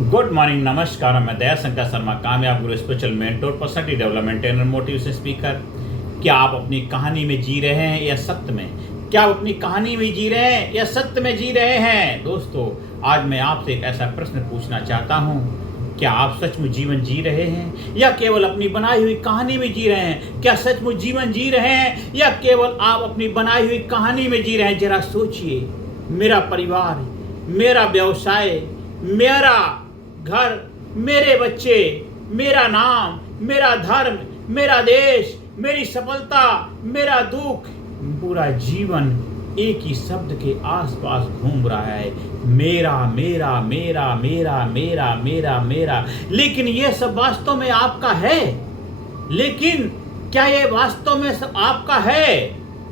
Good morning, नमस्कार। मैं दया शंकर शर्मा, कामयाब गुरु, spiritual mentor, personality development trainer, motivation speaker. क्या आप अपनी कहानी में जी रहे हैं या सत्य में? क्या आप अपनी कहानी में जी रहे हैं या सत्य में जी रहे हैं? दोस्तों, आज मैं आपसे एक ऐसा प्रश्न पूछना चाहता हूं, क्या आप सचमुच जीवन जी रहे हैं या केवल अपनी बनाई हुई कहानी में जी रहे हैं? क्या सचमुच जीवन जी रहे हैं या केवल आप अपनी बनाई हुई कहानी में जी रहे हैं? जरा सोचिए। मेरा परिवार, मेरा व्यवसाय, मेरा घर, मेरे बच्चे, मेरा नाम, मेरा धर्म, मेरा देश, मेरी सफलता, मेरा दुख, पूरा जीवन एक ही शब्द के आसपास घूम रहा है, मेरा मेरा मेरा मेरा मेरा मेरा मेरा। लेकिन ये सब वास्तव में आपका है? लेकिन क्या ये वास्तव में सब आपका है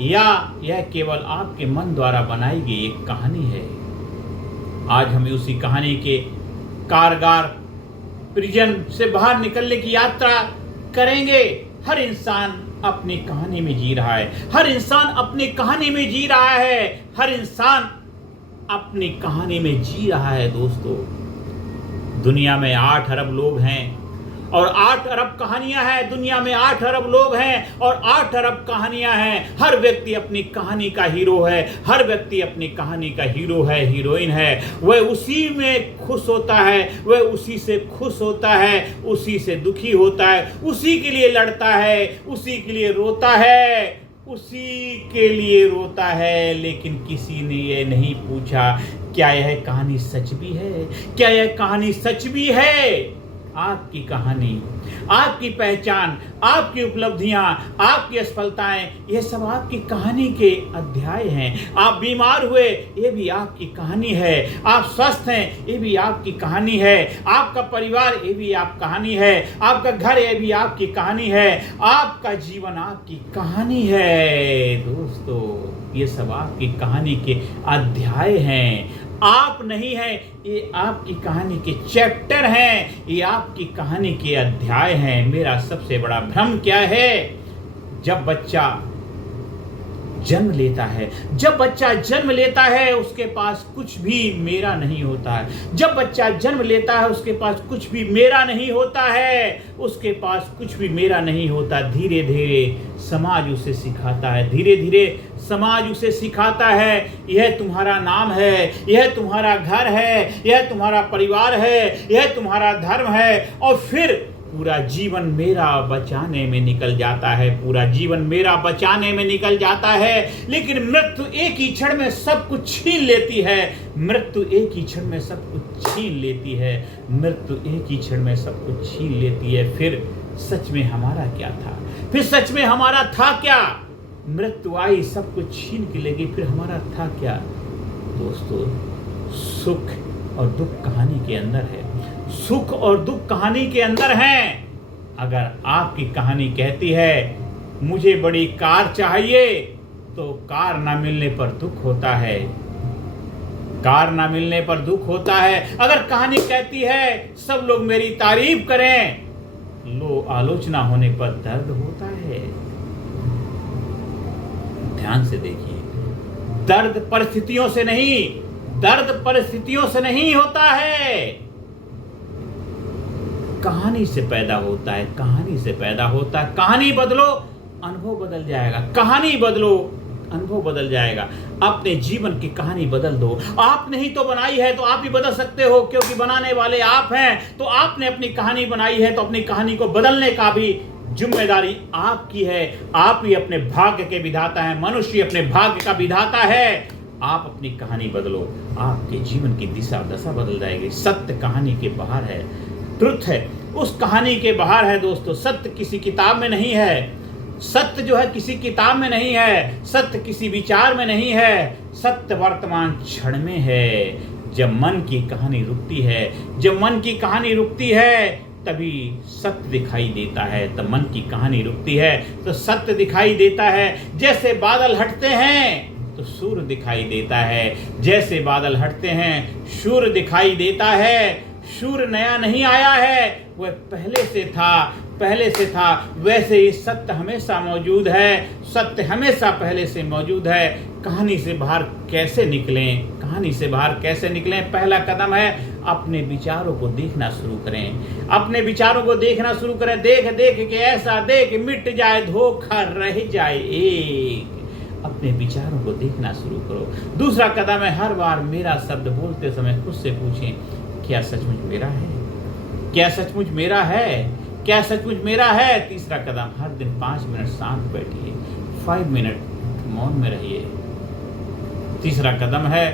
या यह केवल आपके मन द्वारा बनाई गई एक कहानी है? आज हम उसी कहानी के कारगर प्रिजन से बाहर निकलने की यात्रा करेंगे। हर इंसान अपनी कहानी में जी रहा है, हर इंसान अपनी कहानी में जी रहा है, हर इंसान अपनी कहानी में जी रहा है। दोस्तों, दुनिया में 8 अरब लोग हैं और 8 अरब कहानियां हैं। दुनिया में 8 अरब लोग हैं और 8 अरब कहानियां हैं। हर व्यक्ति अपनी कहानी का हीरो है, हर व्यक्ति अपनी कहानी का हीरो है, हीरोइन है। वह उसी में खुश होता है, वह उसी से खुश होता है, उसी से दुखी होता है, उसी के लिए लड़ता है, उसी के लिए रोता है, उसी के लिए रोता है। लेकिन किसी ने यह नहीं पूछा, क्या यह कहानी सच भी है? क्या यह कहानी सच भी है? आपकी कहानी, आपकी पहचान, आपकी उपलब्धियां, आपकी असफलताएं, ये सब आपकी कहानी के अध्याय हैं। आप बीमार हुए, ये भी आपकी कहानी है। आप स्वस्थ हैं, ये भी आपकी कहानी है। आपका परिवार, ये भी आपकी कहानी है। आपका घर, ये भी आपकी कहानी है। आपका जीवन आपकी कहानी है। दोस्तों, ये सब आपकी कहानी के अध्याय हैं। आप नहीं है, ये आपकी कहानी के चैप्टर हैं, ये आपकी कहानी के अध्याय हैं। मेरा सबसे बड़ा भ्रम क्या है? जब बच्चा जन्म लेता है, जब बच्चा जन्म लेता है, उसके पास कुछ भी मेरा नहीं होता है। जब बच्चा जन्म लेता है, उसके पास कुछ भी मेरा नहीं होता है, उसके पास कुछ भी मेरा नहीं होता। धीरे धीरे समाज उसे सिखाता है, धीरे धीरे समाज उसे सिखाता है, यह तुम्हारा नाम है, यह तुम्हारा घर है, यह तुम्हारा परिवार है, यह तुम्हारा धर्म है। और फिर पूरा जीवन मेरा बचाने में निकल जाता है, पूरा जीवन मेरा बचाने में निकल जाता है। लेकिन मृत्यु एक ही क्षण में सब कुछ छीन लेती है। मृत्यु एक ही क्षण में सब कुछ छीन लेती है। मृत्यु एक ही क्षण में सब कुछ छीन लेती है। फिर सच में हमारा क्या था? फिर सच में हमारा था क्या? मृत्यु आई, सब कुछ छीन के ले गई, फिर हमारा था क्या? दोस्तों, सुख और दुख कहानी के अंदर है। सुख और दुख कहानी के अंदर हैं। अगर आपकी कहानी कहती है मुझे बड़ी कार चाहिए, तो कार ना मिलने पर दुख होता है, कार ना मिलने पर दुख होता है। अगर कहानी कहती है सब लोग मेरी तारीफ करें, आलोचना होने पर दर्द होता है। ध्यान से देखिए, दर्द परिस्थितियों से नहीं, दर्द परिस्थितियों से नहीं होता है, कहानी से पैदा होता है, कहानी से पैदा होता है। कहानी बदलो, अनुभव बदल जाएगा। कहानी बदलो, अनुभव बदल जाएगा। अपने जीवन की कहानी बदल दो। आपने ही तो बनाई है, तो आप ही बदल सकते हो, क्योंकि बनाने वाले आप हैं। तो आपने अपनी कहानी बनाई है, तो अपनी कहानी को बदलने का भी जिम्मेदारी आपकी है। आप ही अपने भाग्य के विधाता हैं, मनुष्य अपने भाग्य का विधाता है। आप अपनी कहानी बदलो, आपके जीवन की दिशा दशा बदल जाएगी। सत्य कहानी के बाहर है, ट्रुथ है उस कहानी के बाहर है। दोस्तों, सत्य किसी किताब में नहीं है। सत्य जो है किसी किताब में नहीं है, सत्य किसी विचार में नहीं है। सत्य वर्तमान क्षण में है। जब मन की कहानी रुकती है, जब मन की कहानी रुकती है, तभी सत्य दिखाई देता है। तब मन की कहानी रुकती है तो सत्य दिखाई देता है। जैसे बादल हटते हैं तो सूर्य दिखाई देता है, जैसे बादल हटते हैं सूर्य दिखाई देता है। सूर्य नया नहीं आया है, वह पहले से था, पहले से था। वैसे ही सत्य हमेशा मौजूद है, सत्य हमेशा पहले से मौजूद है। कहानी से बाहर कैसे निकलें? कहानी से बाहर कैसे निकलें? पहला कदम है अपने विचारों को देखना शुरू करें। अपने विचारों को देखना शुरू करें। देख देख के ऐसा देख मिट जाए धोखा रह जाए एक। अपने विचारों को देखना शुरू करो। दूसरा कदम है हर बार मेरा शब्द बोलते समय खुद से पूछें, क्या सचमुच मेरा है? क्या सचमुच मेरा है? क्या सचमुच मेरा है? तीसरा कदम हर दिन 5 मिनट शांत बैठिए, 5 मिनट मौन में रहिए। तीसरा कदम है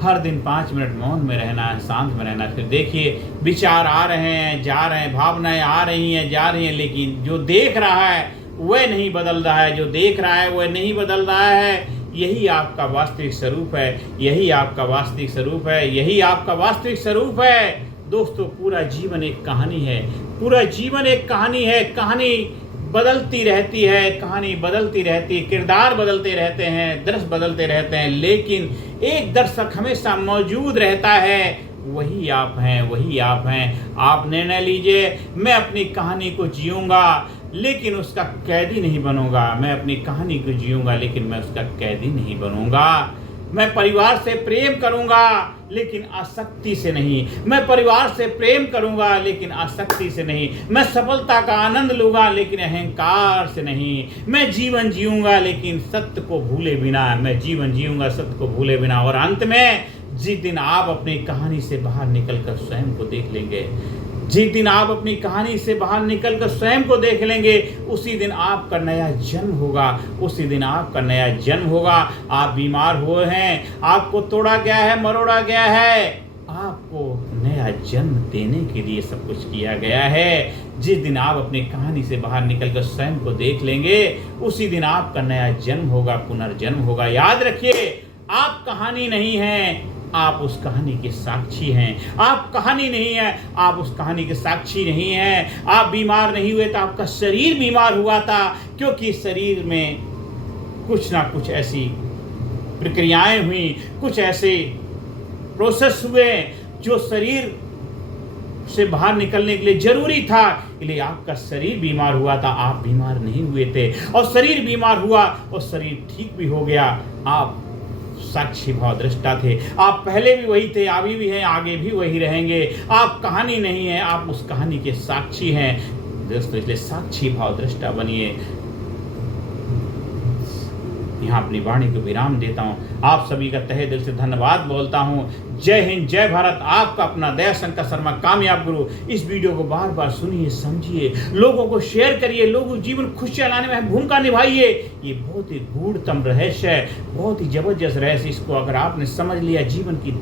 हर दिन 5 मिनट मौन में रहना है, शांत में रहना। फिर देखिए विचार आ रहे हैं, जा रहे हैं, भावनाएं आ रही हैं, जा रही हैं, लेकिन जो देख रहा है वह नहीं बदल रहा है। जो देख रहा है वह नहीं बदल रहा है। यही आपका वास्तविक स्वरूप है। यही आपका वास्तविक स्वरूप है। यही आपका वास्तविक स्वरूप है। दोस्तों, पूरा जीवन एक कहानी है। पूरा जीवन एक कहानी है। कहानी बदलती रहती है, कहानी बदलती रहती है, किरदार बदलते रहते हैं, दृश्य बदलते रहते हैं, लेकिन एक दर्शक हमेशा मौजूद रहता है। वही आप हैं, वही आप हैं। आप निर्णय लीजिए, मैं अपनी कहानी को जीऊंगा लेकिन उसका कैदी नहीं बनूंगा। मैं अपनी कहानी को जीऊंगा लेकिन मैं उसका कैदी नहीं बनूंगा। मैं परिवार से प्रेम करूंगा लेकिन आसक्ति से नहीं। मैं परिवार से प्रेम करूंगा लेकिन आसक्ति से नहीं। मैं सफलता का आनंद लूंगा लेकिन अहंकार से नहीं। मैं जीवन जीऊंगा लेकिन सत्य को भूले बिना। मैं जीवन जीऊंगा सत्य को भूले बिना। और अंत में जिस दिन आप अपनी कहानी से बाहर निकलकर स्वयं को देख लेंगे, जिस दिन आप अपनी कहानी से बाहर निकलकर स्वयं को देख लेंगे, उसी दिन आपका नया जन्म होगा। उसी दिन आपका नया जन्म होगा। आप बीमार हुए हैं, आपको तोड़ा गया है, मरोड़ा गया है, आपको नया जन्म देने के लिए सब कुछ किया गया है। जिस दिन आप अपनी कहानी से बाहर निकलकर स्वयं को देख लेंगे, उसी दिन आपका नया जन्म होगा, पुनर्जन्म होगा। याद रखिए, आप कहानी नहीं हैं, आप उस कहानी के साक्षी हैं। आप कहानी नहीं है, आप उस कहानी के साक्षी नहीं हैं। आप बीमार नहीं हुए तो आपका शरीर बीमार हुआ था, क्योंकि शरीर में कुछ ना कुछ ऐसी प्रक्रियाएं हुई, कुछ ऐसे प्रोसेस हुए जो शरीर से बाहर निकलने के लिए जरूरी था। इसलिए आपका शरीर बीमार हुआ था, आप बीमार नहीं हुए थे। और शरीर बीमार हुआ और शरीर ठीक भी हो गया। आप साक्षी भाव दृष्टा थे। आप पहले भी वही थे, अभी भी हैं, आगे भी वही रहेंगे। आप कहानी नहीं है, आप उस कहानी के साक्षी हैं दोस्तों। इसलिए साक्षी भाव दृष्टा बनिए। यहाँ अपनी वाणी को विराम देता हूँ। आप सभी का तहे दिल से धन्यवाद बोलता हूँ। जय हिंद, जय भारत। आपका अपना दयाशंकर शर्मा, कामयाब गुरु। इस वीडियो को बार बार सुनिए, समझिए, लोगों को शेयर करिए, लोगों जीवन खुशियाँ लाने में भूमिका निभाइए। ये बहुत ही गूढ़तम रहस्य है, बहुत ही जबरदस्त रहस्य। इसको अगर आपने समझ लिया, जीवन की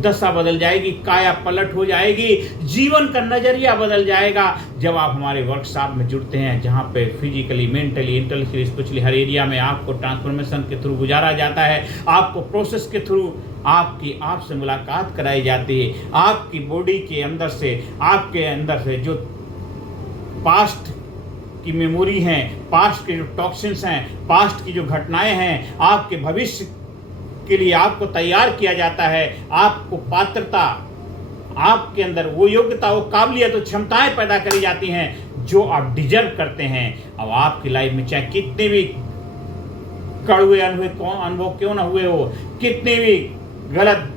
दशा बदल जाएगी, काया पलट हो जाएगी, जीवन का नजरिया बदल जाएगा। जब आप हमारे वर्कशॉप में जुड़ते हैं, जहाँ पे फिजिकली, मेंटली, इंटेलेक्चुअली, स्पिरिचुअली हर एरिया में आपको ट्रांसफॉर्मेशन के थ्रू गुजारा जाता है। आपको प्रोसेस के थ्रू आपसे मुलाकात कराई जाती है। आपकी बॉडी के अंदर से, आपके अंदर से जो पास्ट की मेमोरी हैं, पास्ट के जो टॉक्सिन्स हैं, पास्ट की जो घटनाएं हैं, आपके भविष्य के लिए आपको तैयार किया जाता है। आपको पात्रता, आपके अंदर वो योग्यता, वो काबिलियत, वो क्षमताएं पैदा करी जाती हैं जो आप डिजर्व करते हैं। अब आपकी लाइफ में चाहे कितने भी कड़वे अनुभव क्यों ना हुए हो, कितने भी गलत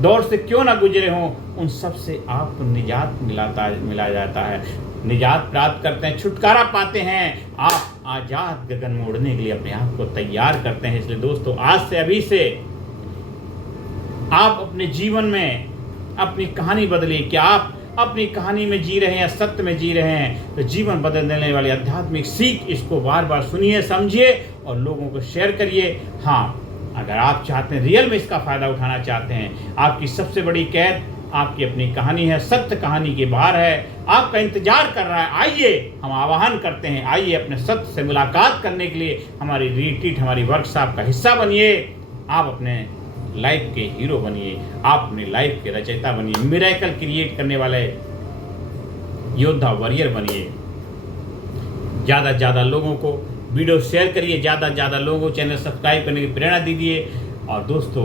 दौर से क्यों ना गुजरे हों, उन सब से आपको निजात मिला जाता है। निजात प्राप्त करते हैं, छुटकारा पाते हैं। आप आजाद गगन में उड़ने के लिए अपने आप को तैयार करते हैं। इसलिए दोस्तों, आज से, अभी से आप अपने जीवन में अपनी कहानी बदलिए। क्या आप अपनी कहानी में जी रहे हैं या सत्य में जी रहे हैं? तो जीवन बदल देने वाली आध्यात्मिक सीख, इसको बार बार सुनिए, समझिए और लोगों को शेयर करिए। हाँ, अगर आप चाहते हैं, रियल में इसका फायदा उठाना चाहते हैं, आपकी सबसे बड़ी कैद आपकी अपनी कहानी है, सत्य कहानी के बाहर है, आपका इंतजार कर रहा है। आइए, हम आह्वान करते हैं, आइए अपने सत्य से मुलाकात करने के लिए हमारी रिट्रीट, हमारी वर्कशॉप का हिस्सा बनिए। आप अपने लाइफ के हीरो बनिए, आप अपनी लाइफ के रचयिता बनिए, मिरेकल क्रिएट करने वाले योद्धा, वॉरियर बनिए। ज़्यादा से ज़्यादा लोगों को वीडियो शेयर करिए, ज़्यादा से ज़्यादा लोगों को चैनल सब्सक्राइब करने की प्रेरणा दीजिए। और दोस्तों,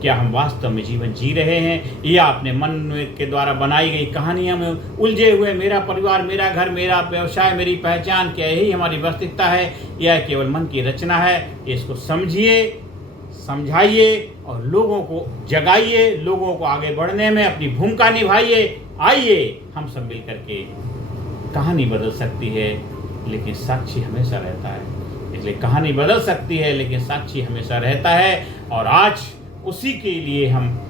क्या हम वास्तव में जीवन जी रहे हैं या अपने मन के द्वारा बनाई गई कहानियों में उलझे हुए? मेरा परिवार, मेरा घर, मेरा व्यवसाय, मेरी पहचान, क्या यही हमारी वास्तविकता है या केवल मन की रचना है? इसको समझिए, समझाइए और लोगों को जगाइए, लोगों को आगे बढ़ने में अपनी भूमिका निभाइए। आइए हम सब मिल करके, कहानी बदल सकती है लेकिन साक्षी हमेशा रहता है। इसलिए कहानी बदल सकती है लेकिन साक्षी हमेशा रहता है। और आज उसी के लिए हम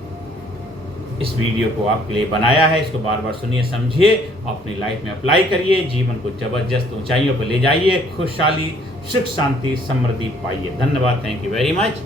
इस वीडियो को आपके लिए बनाया है। इसको बार बार सुनिए, समझिए और अपनी लाइफ में अप्लाई करिए। जीवन को जबरदस्त ऊंचाइयों पर ले जाइए। खुशहाली, सुख, शांति, समृद्धि पाइए। धन्यवाद। Thank you very much.